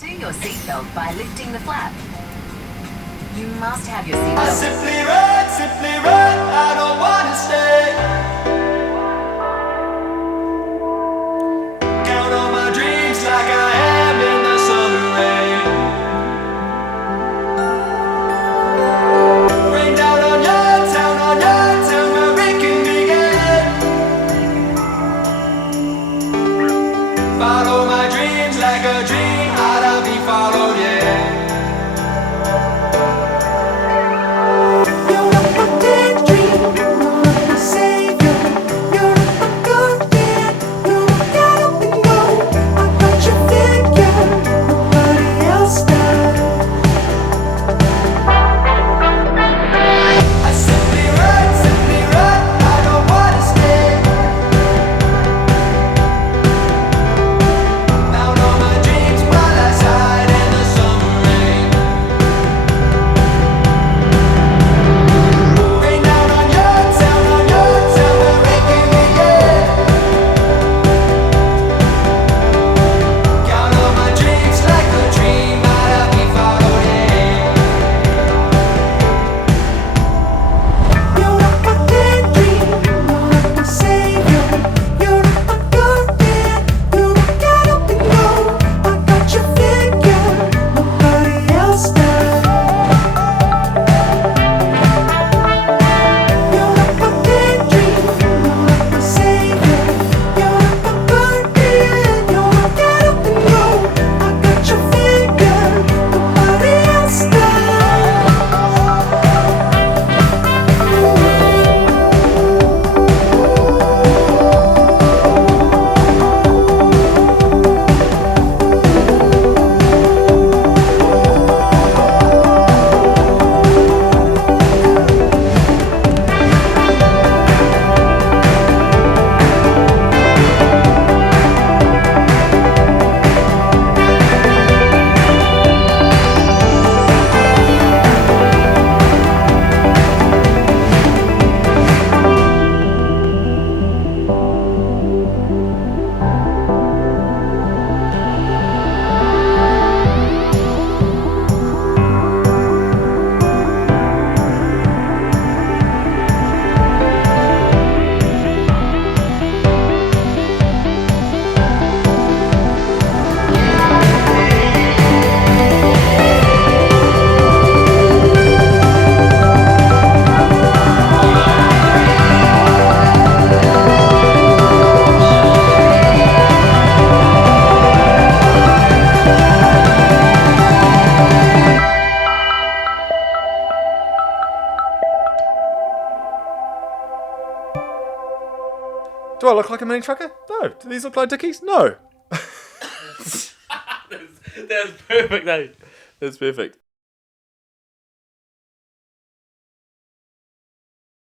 Do your seatbelt by lifting the flap. You must have your seatbelt. I simply run, I don't wanna stay. Count on my dreams like I am in the summer rain. Rain down on your town where it can begin. Follow my dreams like a dream ought to be followed, yeah. Do I look like a mini trucker? No. Do these look like dickies? No. That's perfect, though. That's perfect.